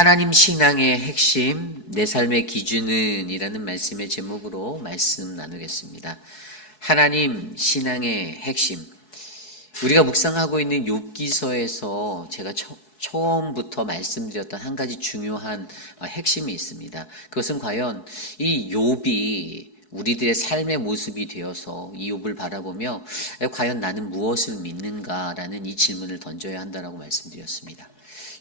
하나님 신앙의 핵심, 내 삶의 기준은 이라는 말씀의 제목으로 말씀 나누겠습니다. 하나님 신앙의 핵심. 우리가 묵상하고 있는 욥기서에서 제가 처음부터 말씀드렸던 한 가지 중요한 핵심이 있습니다. 그것은 과연 이 욥이 우리들의 삶의 모습이 되어서 이 욥을 바라보며 과연 나는 무엇을 믿는가라는 이 질문을 던져야 한다라고 말씀드렸습니다.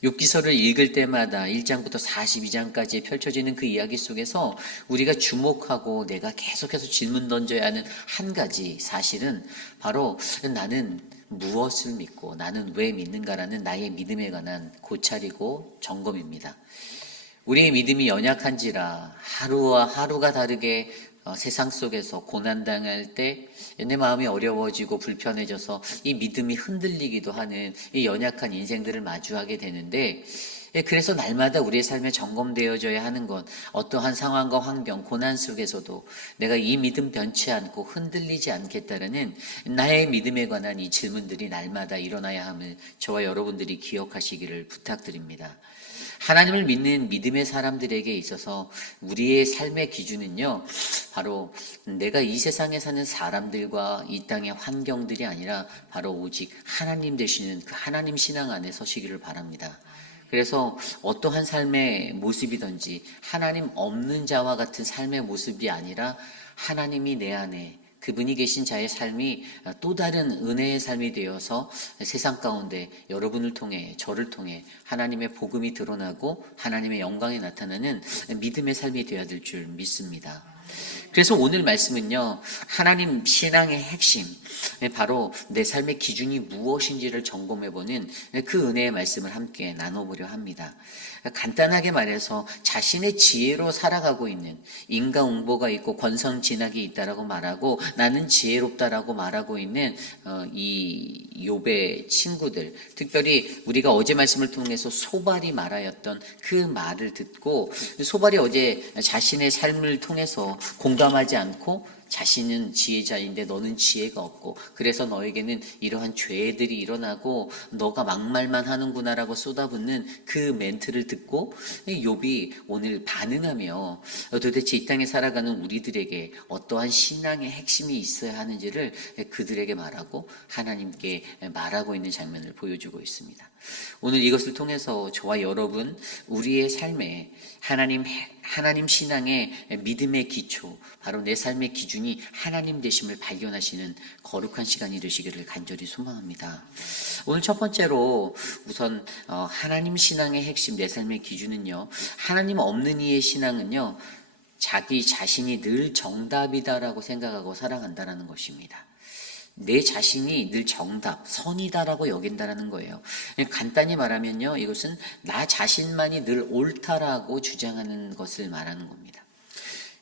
욥기서를 읽을 때마다 1장부터 42장까지 펼쳐지는 그 이야기 속에서 우리가 주목하고 내가 계속해서 질문 던져야 하는 한 가지 사실은 바로 나는 무엇을 믿고 나는 왜 믿는가라는 나의 믿음에 관한 고찰이고 점검입니다. 우리의 믿음이 연약한지라 하루와 하루가 다르게 세상 속에서 고난당할 때 내 마음이 어려워지고 불편해져서 이 믿음이 흔들리기도 하는 이 연약한 인생들을 마주하게 되는데, 그래서 날마다 우리의 삶에 점검되어져야 하는 건 어떠한 상황과 환경, 고난 속에서도 내가 이 믿음 변치 않고 흔들리지 않겠다라는 나의 믿음에 관한 이 질문들이 날마다 일어나야 함을 저와 여러분들이 기억하시기를 부탁드립니다. 하나님을 믿는 믿음의 사람들에게 있어서 우리의 삶의 기준은요, 바로 내가 이 세상에 사는 사람들과 이 땅의 환경들이 아니라 바로 오직 하나님 되시는 그 하나님 신앙 안에 서시기를 바랍니다. 그래서 어떠한 삶의 모습이든지 하나님 없는 자와 같은 삶의 모습이 아니라 하나님이 내 안에 그분이 계신 자의 삶이 또 다른 은혜의 삶이 되어서 세상 가운데 여러분을 통해 저를 통해 하나님의 복음이 드러나고 하나님의 영광이 나타나는 믿음의 삶이 되어야 될 줄 믿습니다. 그래서 오늘 말씀은요, 하나님 신앙의 핵심, 바로 내 삶의 기준이 무엇인지를 점검해보는 그 은혜의 말씀을 함께 나눠보려 합니다. 간단하게 말해서 자신의 지혜로 살아가고 있는, 인과응보가 있고 권선진학이 있다라고 말하고 나는 지혜롭다라고 말하고 있는 이 욥의 친구들, 특별히 우리가 어제 말씀을 통해서 소발이 말하였던 그 말을 듣고, 소발이 어제 자신의 삶을 통해서 공감하지 않고 자신은 지혜자인데 너는 지혜가 없고 그래서 너에게는 이러한 죄들이 일어나고 너가 막말만 하는구나라고 쏟아붓는 그 멘트를 듣고 욥이 오늘 반응하며 도대체 이 땅에 살아가는 우리들에게 어떠한 신앙의 핵심이 있어야 하는지를 그들에게 말하고 하나님께 말하고 있는 장면을 보여주고 있습니다. 오늘 이것을 통해서 저와 여러분 우리의 삶에 하나님 신앙의 믿음의 기초, 바로 내 삶의 기준이 하나님 되심을 발견하시는 거룩한 시간이 되시기를 간절히 소망합니다. 오늘 첫 번째로 우선 하나님 신앙의 핵심, 내 삶의 기준은요, 하나님 없는 이의 신앙은요, 자기 자신이 늘 정답이다라고 생각하고 살아간다는 것입니다. 내 자신이 늘 정답, 선이다라고 여긴다라는 거예요. 간단히 말하면요, 이것은 나 자신만이 늘 옳다라고 주장하는 것을 말하는 겁니다.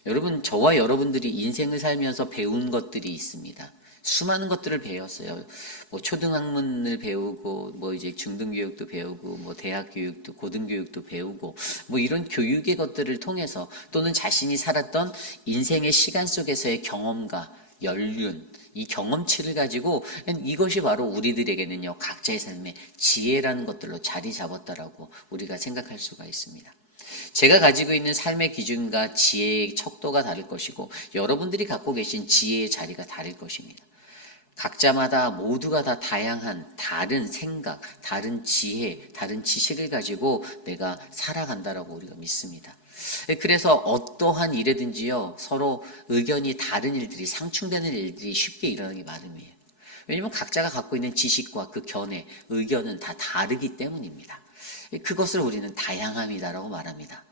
여러분, 저와 여러분들이 인생을 살면서 배운 것들이 있습니다. 수많은 것들을 배웠어요. 초등학문을 배우고, 이제 중등교육도 배우고, 대학교육도, 고등교육도 배우고, 이런 교육의 것들을 통해서 또는 자신이 살았던 인생의 시간 속에서의 경험과 연륜, 이 경험치를 가지고 이것이 바로 우리들에게는요, 각자의 삶의 지혜라는 것들로 자리 잡았다라고 우리가 생각할 수가 있습니다. 제가 가지고 있는 삶의 기준과 지혜의 척도가 다를 것이고 여러분들이 갖고 계신 지혜의 자리가 다를 것입니다. 각자마다 모두가 다 다양한 다른 생각, 다른 지혜, 다른 지식을 가지고 내가 살아간다라고 우리가 믿습니다. 그래서 어떠한 일에든지요, 서로 의견이 다른 일들이, 상충되는 일들이 쉽게 일어나기 마련이에요. 왜냐하면 각자가 갖고 있는 지식과 그 견해, 의견은 다 다르기 때문입니다. 그것을 우리는 다양함이다라고 말합니다.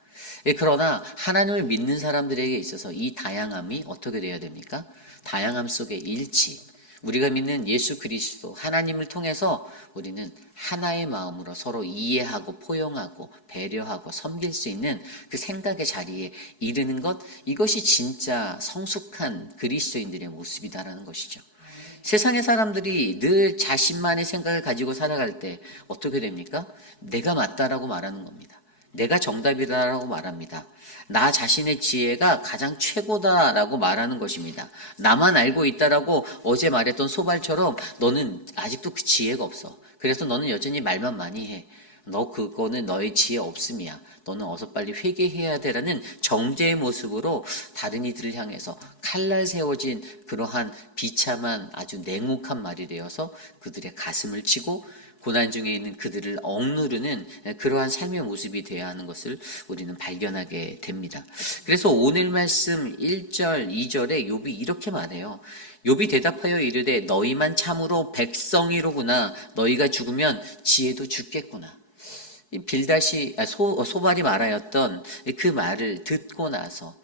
그러나 하나님을 믿는 사람들에게 있어서 이 다양함이 어떻게 되어야 됩니까? 다양함 속에 일치, 우리가 믿는 예수 그리스도 하나님을 통해서 우리는 하나의 마음으로 서로 이해하고 포용하고 배려하고 섬길 수 있는 그 생각의 자리에 이르는 것, 이것이 진짜 성숙한 그리스도인들의 모습이다라는 것이죠. 세상의 사람들이 늘 자신만의 생각을 가지고 살아갈 때 어떻게 됩니까? 내가 맞다라고 말하는 겁니다. 내가 정답이다라고 말합니다. 나 자신의 지혜가 가장 최고다라고 말하는 것입니다. 나만 알고 있다라고 어제 말했던 소발처럼 너는 아직도 그 지혜가 없어. 그래서 너는 여전히 말만 많이 해. 너 그거는 너의 지혜 없음이야. 너는 어서 빨리 회개해야 되라는 정죄의 모습으로 다른 이들을 향해서 칼날 세워진 그러한 비참한 아주 냉혹한 말이 되어서 그들의 가슴을 치고 고난 중에 있는 그들을 억누르는 그러한 삶의 모습이 되어야 하는 것을 우리는 발견하게 됩니다. 그래서 오늘 말씀 1절, 2절에 욥이 이렇게 말해요. 욥이 대답하여 이르되 너희만 참으로 백성이로구나. 너희가 죽으면 지혜도 죽겠구나. 이 빌닷이 소발이 말하였던 그 말을 듣고 나서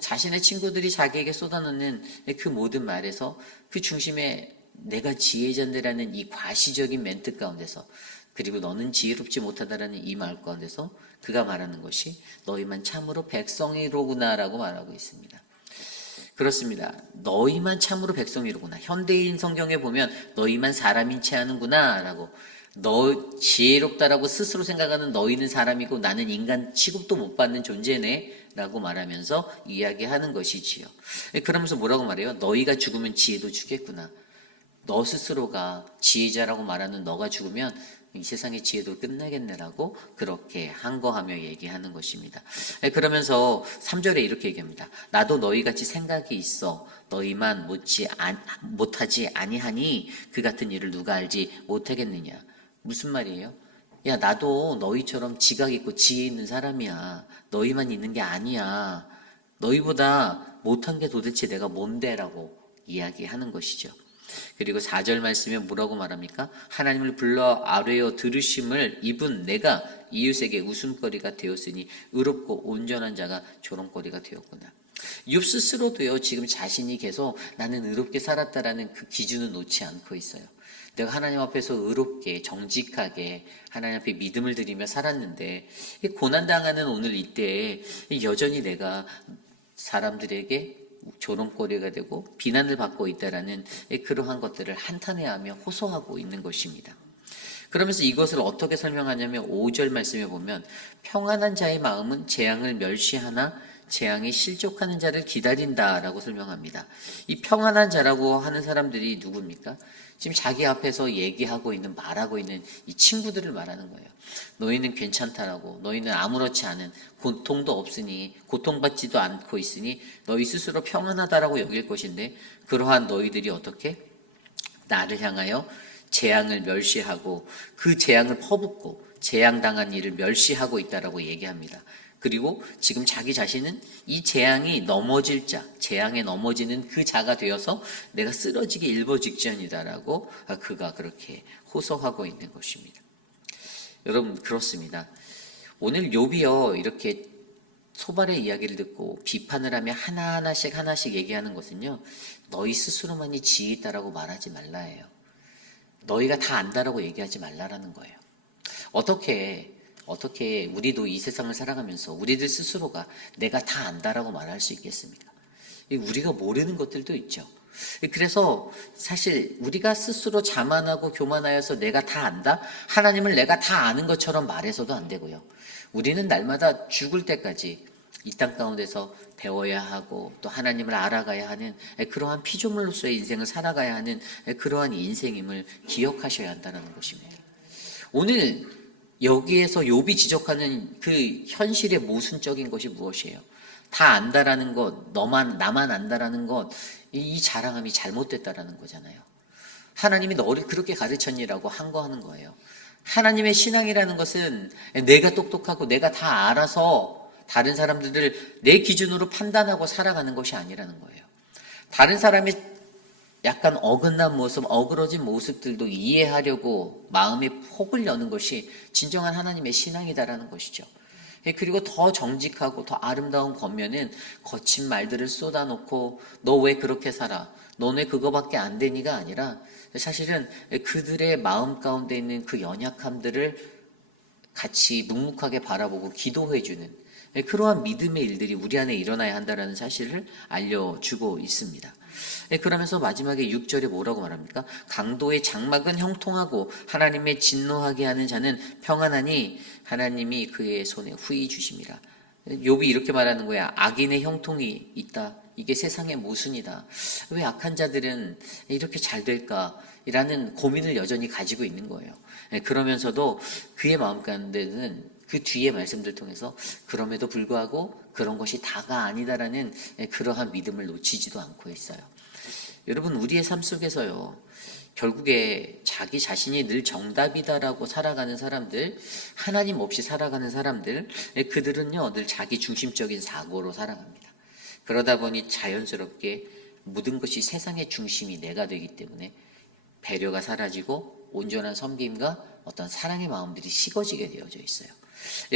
자신의 친구들이 자기에게 쏟아놓는 그 모든 말에서 그 중심에 내가 지혜자인데라는 이 과시적인 멘트 가운데서, 그리고 너는 지혜롭지 못하다라는 이 말 가운데서 그가 말하는 것이 너희만 참으로 백성이로구나라고 말하고 있습니다. 그렇습니다. 너희만 참으로 백성이로구나. 현대인 성경에 보면 너희만 사람인 채 하는구나 라고, 너 지혜롭다라고 스스로 생각하는 너희는 사람이고 나는 인간 취급도 못 받는 존재네 라고 말하면서 이야기하는 것이지요. 그러면서 뭐라고 말해요? 너희가 죽으면 지혜도 죽겠구나. 너 스스로가 지혜자라고 말하는 너가 죽으면 이 세상의 지혜도 끝나겠네라고 그렇게 항거하며 얘기하는 것입니다. 그러면서 3절에 이렇게 얘기합니다. 나도 너희같이 생각이 있어 너희만 못하지 아니하니 그 같은 일을 누가 알지 못하겠느냐. 무슨 말이에요? 야, 나도 너희처럼 지각 있고 지혜 있는 사람이야. 너희만 있는 게 아니야. 너희보다 못한 게 도대체 내가 뭔데라고 이야기하는 것이죠. 그리고 4절 말씀에 뭐라고 말합니까? 하나님을 불러 아뢰어 들으심을 입은 내가 이웃에게 웃음거리가 되었으니 의롭고 온전한 자가 조롱거리가 되었구나. 욥 스스로도요, 지금 자신이 계속 나는 의롭게 살았다라는 그 기준을 놓지 않고 있어요. 내가 하나님 앞에서 의롭게 정직하게 하나님 앞에 믿음을 드리며 살았는데 고난당하는 오늘 이때에 여전히 내가 사람들에게 조롱거리가 되고 비난을 받고 있다라는 그러한 것들을 한탄해하며 호소하고 있는 것입니다. 그러면서 이것을 어떻게 설명하냐면 5절 말씀에 보면 평안한 자의 마음은 재앙을 멸시하나 재앙이 실족하는 자를 기다린다라고 설명합니다. 이 평안한 자라고 하는 사람들이 누굽니까? 지금 자기 앞에서 얘기하고 있는, 말하고 있는 이 친구들을 말하는 거예요. 너희는 괜찮다라고, 너희는 아무렇지 않은, 고통도 없으니, 고통받지도 않고 있으니 너희 스스로 평안하다라고 여길 것인데, 그러한 너희들이 어떻게? 나를 향하여 재앙을 멸시하고 그 재앙을 퍼붓고 재앙당한 일을 멸시하고 있다라고 얘기합니다. 그리고 지금 자기 자신은 이 재앙이 넘어질 자, 재앙에 넘어지는 그 자가 되어서 내가 쓰러지기 일보 직전이다라고 그가 그렇게 호소하고 있는 것입니다. 여러분, 그렇습니다. 오늘 욥이요, 이렇게 소발의 이야기를 듣고 비판을 하며 하나씩 얘기하는 것은요, 너희 스스로만이 지혜 있다라고 말하지 말라예요. 너희가 다 안다라고 얘기하지 말라라는 거예요. 어떻게 우리도 이 세상을 살아가면서 우리들 스스로가 내가 다 안다라고 말할 수 있겠습니까? 우리가 모르는 것들도 있죠. 그래서 사실 우리가 스스로 자만하고 교만하여서 내가 다 안다? 하나님을 내가 다 아는 것처럼 말해서도 안 되고요. 우리는 날마다 죽을 때까지 이 땅 가운데서 배워야 하고 또 하나님을 알아가야 하는 그러한 피조물로서의 인생을 살아가야 하는 그러한 인생임을 기억하셔야 한다는 것입니다. 오늘 여기에서 욥이 지적하는 그 현실의 모순적인 것이 무엇이에요? 다 안다라는 것, 나만 안다라는 것, 이 자랑함이 잘못됐다라는 거잖아요. 하나님이 너를 그렇게 가르쳤니라고 항거하는 거예요. 하나님의 신앙이라는 것은 내가 똑똑하고 내가 다 알아서 다른 사람들을 내 기준으로 판단하고 살아가는 것이 아니라는 거예요. 다른 사람의 약간 어긋난 모습, 어그러진 모습들도 이해하려고 마음의 폭을 여는 것이 진정한 하나님의 신앙이다라는 것이죠. 그리고 더 정직하고 더 아름다운 겉면은 거친 말들을 쏟아놓고 너 왜 그렇게 살아? 너네 그거밖에 안 되니가 아니라 사실은 그들의 마음 가운데 있는 그 연약함들을 같이 묵묵하게 바라보고 기도해주는 그러한 믿음의 일들이 우리 안에 일어나야 한다는 사실을 알려주고 있습니다. 그러면서 마지막에 6절에 뭐라고 말합니까? 강도의 장막은 형통하고 하나님의 진노하게 하는 자는 평안하니 하나님이 그의 손에 후히 주심이라. 욥이 이렇게 말하는 거야. 악인의 형통이 있다. 이게 세상의 모순이다. 왜 악한 자들은 이렇게 잘 될까? 라는 고민을 여전히 가지고 있는 거예요. 그러면서도 그의 마음 가운데는 그 뒤에 말씀들 통해서 그럼에도 불구하고 그런 것이 다가 아니다라는 그러한 믿음을 놓치지도 않고 있어요. 여러분, 우리의 삶 속에서요, 결국에 자기 자신이 늘 정답이다라고 살아가는 사람들, 하나님 없이 살아가는 사람들, 그들은요, 늘 자기 중심적인 사고로 살아갑니다. 그러다 보니 자연스럽게 모든 것이 세상의 중심이 내가 되기 때문에 배려가 사라지고 온전한 섬김과 어떤 사랑의 마음들이 식어지게 되어져 있어요.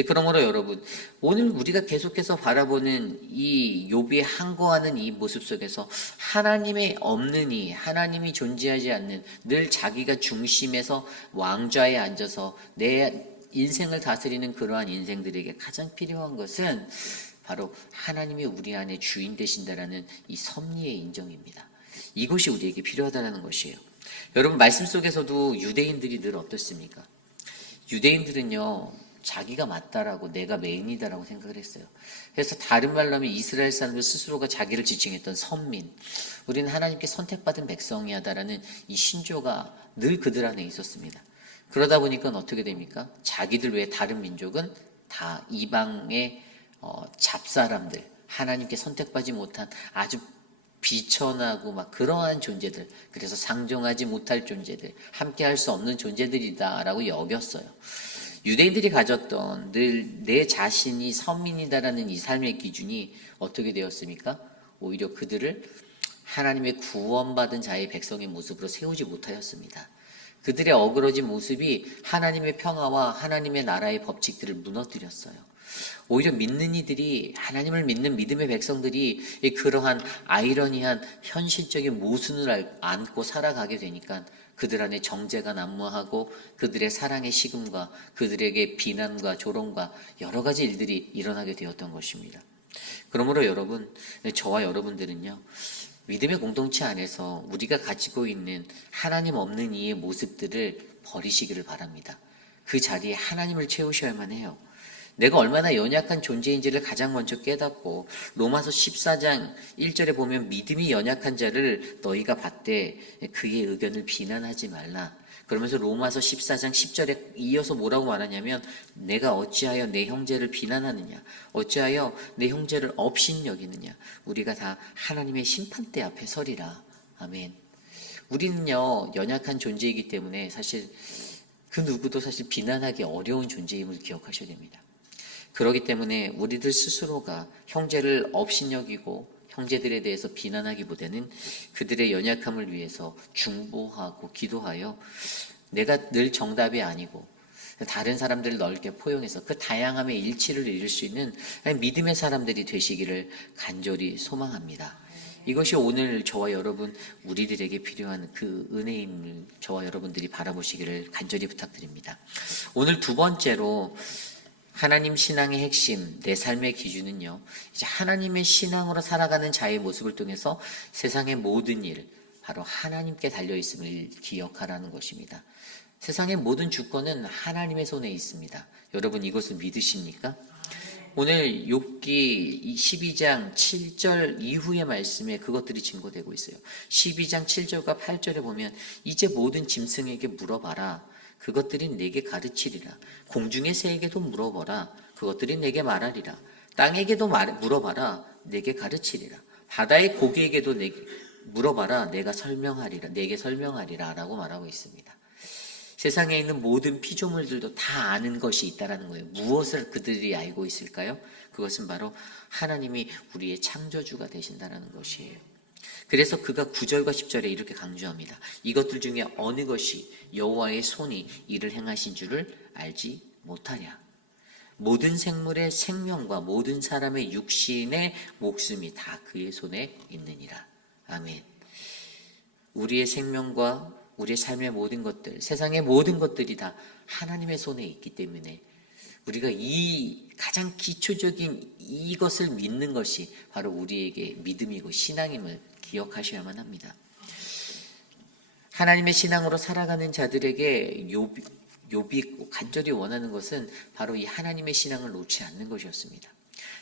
그러므로 여러분, 오늘 우리가 계속해서 바라보는 이 욥이 항거하는 이 모습 속에서 하나님의 없는 이, 하나님이 존재하지 않는, 늘 자기가 중심에서 왕좌에 앉아서 내 인생을 다스리는 그러한 인생들에게 가장 필요한 것은 바로 하나님이 우리 안에 주인 되신다라는 이 섭리의 인정입니다. 이것이 우리에게 필요하다는 것이에요. 여러분, 말씀 속에서도 유대인들이 늘 어떻습니까? 유대인들은요, 자기가 맞다라고, 내가 메인이다라고 생각을 했어요. 그래서 다른 말로 하면 이스라엘 사람들 스스로가 자기를 지칭했던 선민, 우리는 하나님께 선택받은 백성이야다라는 이 신조가 늘 그들 안에 있었습니다. 그러다 보니까 어떻게 됩니까? 자기들 외에 다른 민족은 다 이방의 잡사람들, 하나님께 선택받지 못한 아주 비천하고 막 그러한 존재들, 그래서 상종하지 못할 존재들, 함께 할 수 없는 존재들이다라고 여겼어요. 유대인들이 가졌던 늘 내 자신이 선민이다라는 이 삶의 기준이 어떻게 되었습니까? 오히려 그들을 하나님의 구원받은 자의 백성의 모습으로 세우지 못하였습니다. 그들의 어그러진 모습이 하나님의 평화와 하나님의 나라의 법칙들을 무너뜨렸어요. 오히려 믿는 이들이, 하나님을 믿는 믿음의 백성들이 그러한 아이러니한 현실적인 모순을 안고 살아가게 되니까 그들 안에 정죄가 난무하고 그들의 사랑의 식음과 그들에게 비난과 조롱과 여러 가지 일들이 일어나게 되었던 것입니다. 그러므로 여러분, 저와 여러분들은요, 믿음의 공동체 안에서 우리가 가지고 있는 하나님 없는 이의 모습들을 버리시기를 바랍니다. 그 자리에 하나님을 채우셔야만 해요. 내가 얼마나 연약한 존재인지를 가장 먼저 깨닫고, 로마서 14장 1절에 보면 믿음이 연약한 자를 너희가 봤되 그의 의견을 비난하지 말라. 그러면서 로마서 14장 10절에 이어서 뭐라고 말하냐면, 내가 어찌하여 내 형제를 비난하느냐, 어찌하여 내 형제를 업신여기느냐, 우리가 다 하나님의 심판대 앞에 서리라. 아멘. 우리는요, 연약한 존재이기 때문에 사실 그 누구도 사실 비난하기 어려운 존재임을 기억하셔야 됩니다. 그렇기 때문에 우리들 스스로가 형제를 업신여기고 형제들에 대해서 비난하기보다는 그들의 연약함을 위해서 중보하고 기도하여, 내가 늘 정답이 아니고 다른 사람들을 넓게 포용해서 그 다양함의 일치를 이룰 수 있는 믿음의 사람들이 되시기를 간절히 소망합니다. 이것이 오늘 저와 여러분, 우리들에게 필요한 그 은혜임을 저와 여러분들이 바라보시기를 간절히 부탁드립니다. 오늘 두 번째로 하나님 신앙의 핵심, 내 삶의 기준은요, 이제 하나님의 신앙으로 살아가는 자의 모습을 통해서 세상의 모든 일, 바로 하나님께 달려있음을 기억하라는 것입니다. 세상의 모든 주권은 하나님의 손에 있습니다. 여러분, 이것을 믿으십니까? 오늘 욥기 12장 7절 이후의 말씀에 그것들이 증거되고 있어요. 12장 7절과 8절에 보면, 이제 모든 짐승에게 물어봐라. 그것들이 내게 가르치리라. 공중의 새에게도 물어보라. 그것들이 내게 말하리라. 땅에게도 물어봐라. 내게 가르치리라. 바다의 고기에게도 내게 물어봐라. 내가 설명하리라. 내게 설명하리라. 라고 말하고 있습니다. 세상에 있는 모든 피조물들도 다 아는 것이 있다라는 거예요. 무엇을 그들이 알고 있을까요? 그것은 바로 하나님이 우리의 창조주가 되신다는 것이에요. 그래서 그가 9절과 10절에 이렇게 강조합니다. 이것들 중에 어느 것이 여호와의 손이 이를 행하신 줄을 알지 못하랴. 모든 생물의 생명과 모든 사람의 육신의 목숨이 다 그의 손에 있느니라. 아멘. 우리의 생명과 우리의 삶의 모든 것들, 세상의 모든 것들이 다 하나님의 손에 있기 때문에 우리가 이 가장 기초적인 이것을 믿는 것이 바로 우리에게 믿음이고 신앙임을 기억하셔야만 합니다. 하나님의 신앙으로 살아가는 자들에게 욥이 간절히 원하는 것은 바로 이 하나님의 신앙을 놓지 않는 것이었습니다.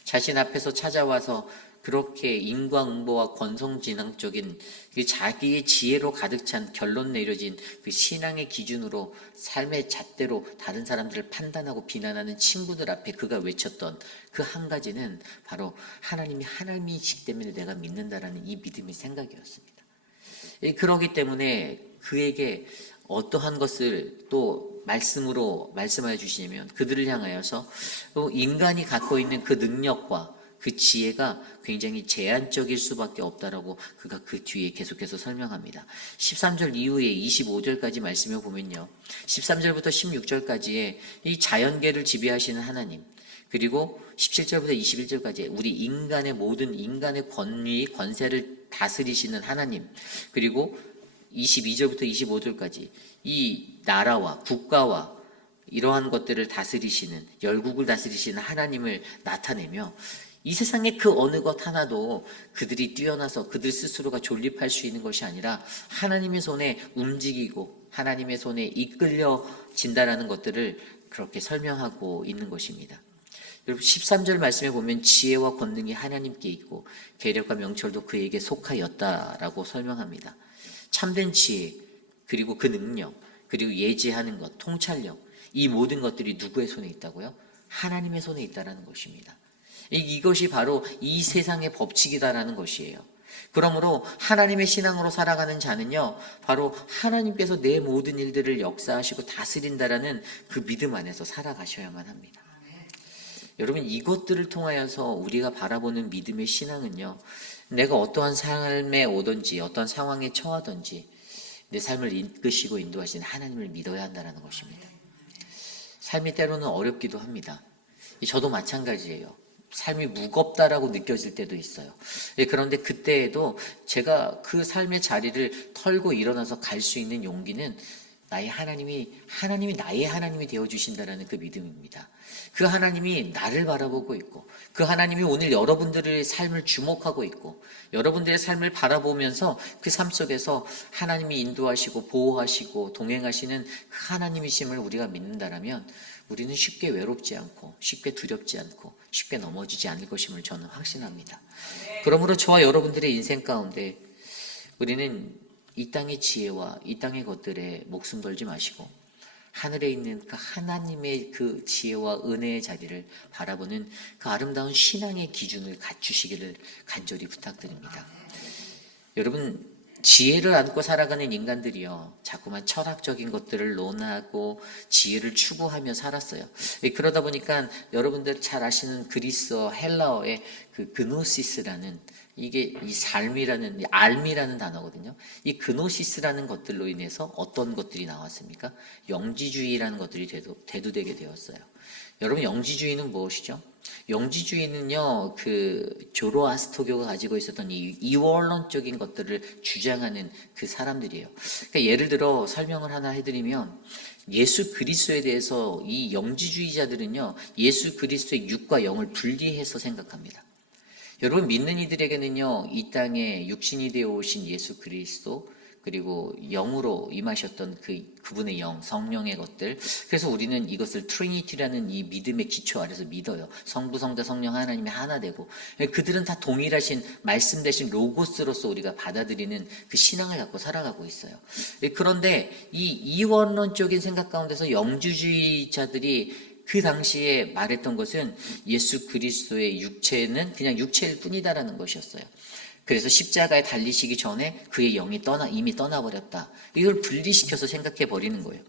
자신 앞에서 찾아와서 그렇게 인과응보와 권성진앙적인 자기의 지혜로 가득 찬 결론 내려진 그 신앙의 기준으로 삶의 잣대로 다른 사람들을 판단하고 비난하는 친구들 앞에 그가 외쳤던 그 한 가지는 바로 하나님이 하나님이시기 때문에 내가 믿는다라는 이 믿음의 생각이었습니다. 그러기 때문에 그에게 어떠한 것을 또 말씀으로 말씀하여 주시냐면 그들을 향하여서 인간이 갖고 있는 그 능력과 그 지혜가 굉장히 제한적일 수밖에 없다라고 그가 그 뒤에 계속해서 설명합니다. 13절 이후에 25절까지 말씀을 보면요. 13절부터 16절까지의 이 자연계를 지배하시는 하나님, 그리고 17절부터 21절까지 우리 인간의 모든 인간의 권위, 권세를 다스리시는 하나님, 그리고 22절부터 25절까지 이 나라와 국가와 이러한 것들을 다스리시는, 열국을 다스리시는 하나님을 나타내며 이 세상의 그 어느 것 하나도 그들이 뛰어나서 그들 스스로가 존립할 수 있는 것이 아니라 하나님의 손에 움직이고 하나님의 손에 이끌려진다라는 것들을 그렇게 설명하고 있는 것입니다. 여러분 13절 말씀에 보면 지혜와 권능이 하나님께 있고 계력과 명철도 그에게 속하였다라고 설명합니다. 참된 지혜, 그리고 그 능력, 그리고 예지하는 것, 통찰력, 이 모든 것들이 누구의 손에 있다고요? 하나님의 손에 있다라는 것입니다. 이것이 바로 이 세상의 법칙이다라는 것이에요. 그러므로 하나님의 신앙으로 살아가는 자는요, 바로 하나님께서 내 모든 일들을 역사하시고 다스린다라는 그 믿음 안에서 살아가셔야만 합니다. 여러분 이것들을 통하여서 우리가 바라보는 믿음의 신앙은요, 내가 어떠한 삶에 오든지 어떤 상황에 처하든지 내 삶을 이끄시고 인도하시는 하나님을 믿어야 한다는 것입니다. 삶이 때로는 어렵기도 합니다. 저도 마찬가지예요. 삶이 무겁다라고 느껴질 때도 있어요. 그런데 그때에도 제가 그 삶의 자리를 털고 일어나서 갈 수 있는 용기는 하나님이 나의 하나님이 되어주신다라는 그 믿음입니다. 그 하나님이 나를 바라보고 있고, 그 하나님이 오늘 여러분들의 삶을 주목하고 있고, 여러분들의 삶을 바라보면서 그 삶 속에서 하나님이 인도하시고 보호하시고 동행하시는 그 하나님이심을 우리가 믿는다라면 우리는 쉽게 외롭지 않고 쉽게 두렵지 않고 쉽게 넘어지지 않을 것임을 저는 확신합니다. 그러므로 저와 여러분들의 인생 가운데 우리는 이 땅의 지혜와 이 땅의 것들에 목숨 걸지 마시고 하늘에 있는 그 하나님의 그 지혜와 은혜의 자리를 바라보는 그 아름다운 신앙의 기준을 갖추시기를 간절히 부탁드립니다. 여러분 지혜를 안고 살아가는 인간들이요, 자꾸만 철학적인 것들을 논하고 지혜를 추구하며 살았어요. 그러다 보니까 여러분들 잘 아시는 그리스어 헬라어의 그 그노시스라는, 이게 이 삶이라는, 이 알미라는 단어거든요. 이 그노시스라는 것들로 인해서 어떤 것들이 나왔습니까? 영지주의라는 것들이 대두되게 되었어요. 여러분 영지주의는 무엇이죠? 영지주의는요, 그 조로아스터교가 가지고 있었던 이 이원론적인 것들을 주장하는 그 사람들이에요. 그러니까 예를 들어 설명을 하나 해드리면, 예수 그리스도에 대해서 이 영지주의자들은요, 예수 그리스도의 육과 영을 분리해서 생각합니다. 여러분 믿는 이들에게는요, 이 땅에 육신이 되어 오신 예수 그리스도, 그리고 영으로 임하셨던 그분의 영, 성령의 것들. 그래서 우리는 이것을 트리니티라는 이 믿음의 기초 아래서 믿어요. 성부, 성자, 성령 하나님이 하나 되고, 그들은 다 동일하신 말씀 대신 로고스로서 우리가 받아들이는 그 신앙을 갖고 살아가고 있어요. 그런데 이 이원론적인 생각 가운데서 영주주의자들이 그 당시에 말했던 것은 예수 그리스도의 육체는 그냥 육체일 뿐이다라는 것이었어요. 그래서 십자가에 달리시기 전에 그의 영이 이미 떠나버렸다. 이걸 분리시켜서 생각해 버리는 거예요.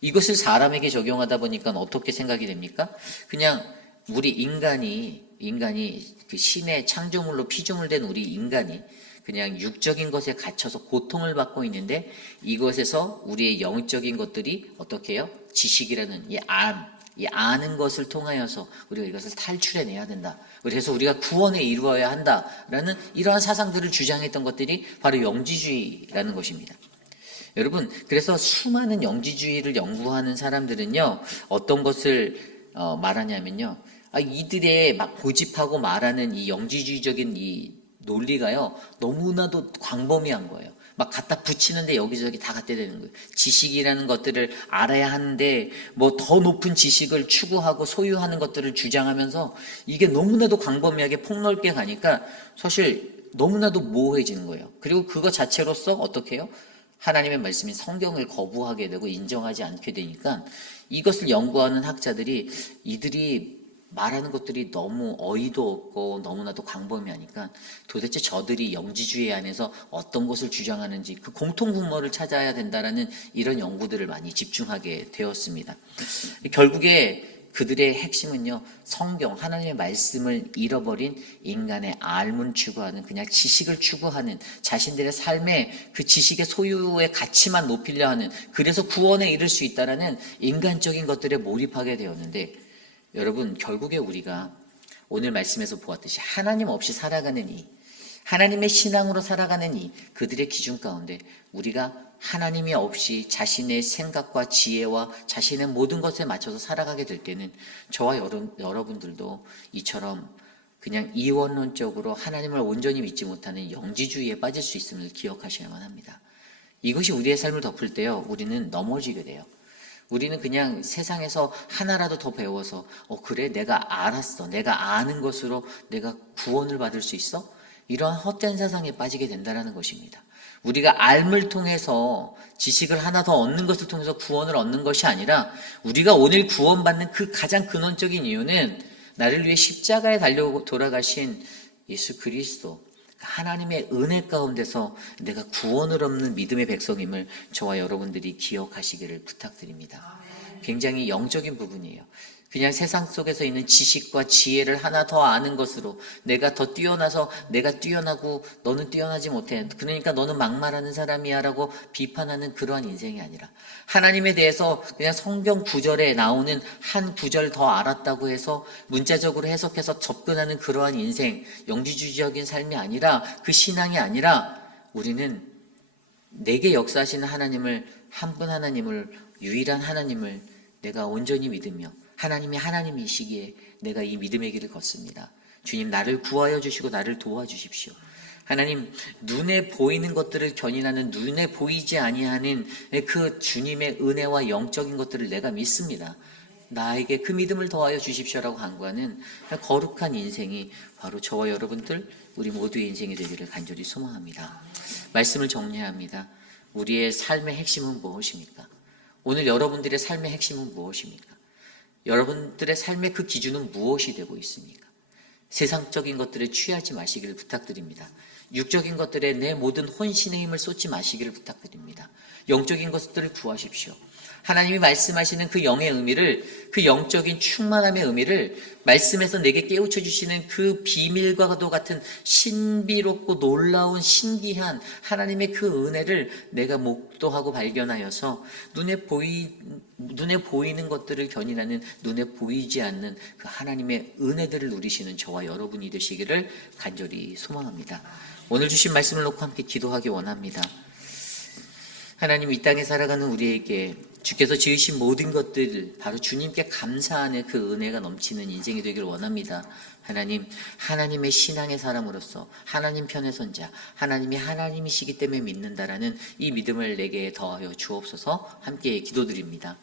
이것을 사람에게 적용하다 보니까 어떻게 생각이 됩니까? 그냥 우리 인간이 그 신의 창조물로 피조물된 우리 인간이 그냥 육적인 것에 갇혀서 고통을 받고 있는데, 이것에서 우리의 영적인 것들이 어떻게 해요? 지식이라는 이 아는 것을 통하여서 우리가 이것을 탈출해내야 된다. 그래서 우리가 구원에 이루어야 한다라는 이러한 사상들을 주장했던 것들이 바로 영지주의라는 것입니다. 여러분, 그래서 수많은 영지주의를 연구하는 사람들은요, 어떤 것을 말하냐면요, 이들의 막 고집하고 말하는 이 영지주의적인 이 논리가요, 너무나도 광범위한 거예요. 막 갖다 붙이는데 여기저기 다 갖다 대는 거예요. 지식이라는 것들을 알아야 하는데 뭐 더 높은 지식을 추구하고 소유하는 것들을 주장하면서 이게 너무나도 광범위하게 폭넓게 가니까 사실 너무나도 모호해지는 거예요. 그리고 그거 자체로서 어떻게 해요? 하나님의 말씀인 성경을 거부하게 되고 인정하지 않게 되니까 이것을 연구하는 학자들이 이들이 말하는 것들이 너무 어이도 없고 너무나도 광범위하니까 도대체 저들이 영지주의 안에서 어떤 것을 주장하는지 그 공통분모를 찾아야 된다라는 이런 연구들을 많이 집중하게 되었습니다. 결국에 그들의 핵심은요, 성경, 하나님의 말씀을 잃어버린 인간의 알문 추구하는, 그냥 지식을 추구하는, 자신들의 삶에 그 지식의 소유의 가치만 높이려 하는, 그래서 구원에 이를 수 있다라는 인간적인 것들에 몰입하게 되었는데, 여러분, 결국에 우리가 오늘 말씀에서 보았듯이 하나님 없이 살아가는 하나님의 신앙으로 살아가는 그들의 기준 가운데 우리가 하나님이 없이 자신의 생각과 지혜와 자신의 모든 것에 맞춰서 살아가게 될 때는 저와 여러분들도 이처럼 그냥 이원론적으로 하나님을 온전히 믿지 못하는 영지주의에 빠질 수 있음을 기억하셔야만 합니다. 이것이 우리의 삶을 덮을 때요, 우리는 넘어지게 돼요. 우리는 그냥 세상에서 하나라도 더 배워서 그래 내가 알았어, 내가 아는 것으로 내가 구원을 받을 수 있어? 이러한 헛된 세상에 빠지게 된다는 것입니다. 우리가 알을 통해서 지식을 하나 더 얻는 것을 통해서 구원을 얻는 것이 아니라 우리가 오늘 구원받는 그 가장 근원적인 이유는 나를 위해 십자가에 달려 돌아가신 예수 그리스도, 하나님의 은혜 가운데서 내가 구원을 얻는 믿음의 백성임을 저와 여러분들이 기억하시기를 부탁드립니다. 굉장히 영적인 부분이에요. 그냥 세상 속에서 있는 지식과 지혜를 하나 더 아는 것으로 내가 더 뛰어나서 내가 뛰어나고 너는 뛰어나지 못해, 그러니까 너는 막말하는 사람이야 라고 비판하는 그러한 인생이 아니라 하나님에 대해서 그냥 성경 구절에 나오는 한 구절 더 알았다고 해서 문자적으로 해석해서 접근하는 그러한 인생, 영지주의적인 삶이 아니라, 그 신앙이 아니라 우리는 내게 역사하시는 하나님을, 한 분 하나님을, 유일한 하나님을 내가 온전히 믿으며 하나님이 하나님이시기에 내가 이 믿음의 길을 걷습니다. 주님, 나를 구하여 주시고 나를 도와주십시오. 하나님, 눈에 보이는 것들을 견인하는, 눈에 보이지 아니하는 그 주님의 은혜와 영적인 것들을 내가 믿습니다. 나에게 그 믿음을 더하여 주십시오라고 간구하는 거룩한 인생이 바로 저와 여러분들, 우리 모두의 인생이 되기를 간절히 소망합니다. 말씀을 정리합니다. 우리의 삶의 핵심은 무엇입니까? 오늘 여러분들의 삶의 핵심은 무엇입니까? 여러분들의 삶의 그 기준은 무엇이 되고 있습니까? 세상적인 것들에 취하지 마시기를 부탁드립니다. 육적인 것들에 내 모든 혼신의 힘을 쏟지 마시기를 부탁드립니다. 영적인 것들을 구하십시오. 하나님이 말씀하시는 그 영의 의미를, 그 영적인 충만함의 의미를 말씀에서 내게 깨우쳐 주시는 그 비밀과도 같은 신비롭고 놀라운 신기한 하나님의 그 은혜를 내가 목도하고 발견하여서 눈에 보이는 것들을 견인하는, 눈에 보이지 않는 그 하나님의 은혜들을 누리시는 저와 여러분이 되시기를 간절히 소망합니다. 오늘 주신 말씀을 놓고 함께 기도하기 원합니다. 하나님, 이 땅에 살아가는 우리에게 주께서 지으신 모든 것들, 바로 주님께 감사하는 그 은혜가 넘치는 인생이 되기를 원합니다. 하나님, 하나님의 신앙의 사람으로서 하나님 편에 선 자, 하나님이 하나님이시기 때문에 믿는다라는 이 믿음을 내게 더하여 주옵소서. 함께 기도드립니다.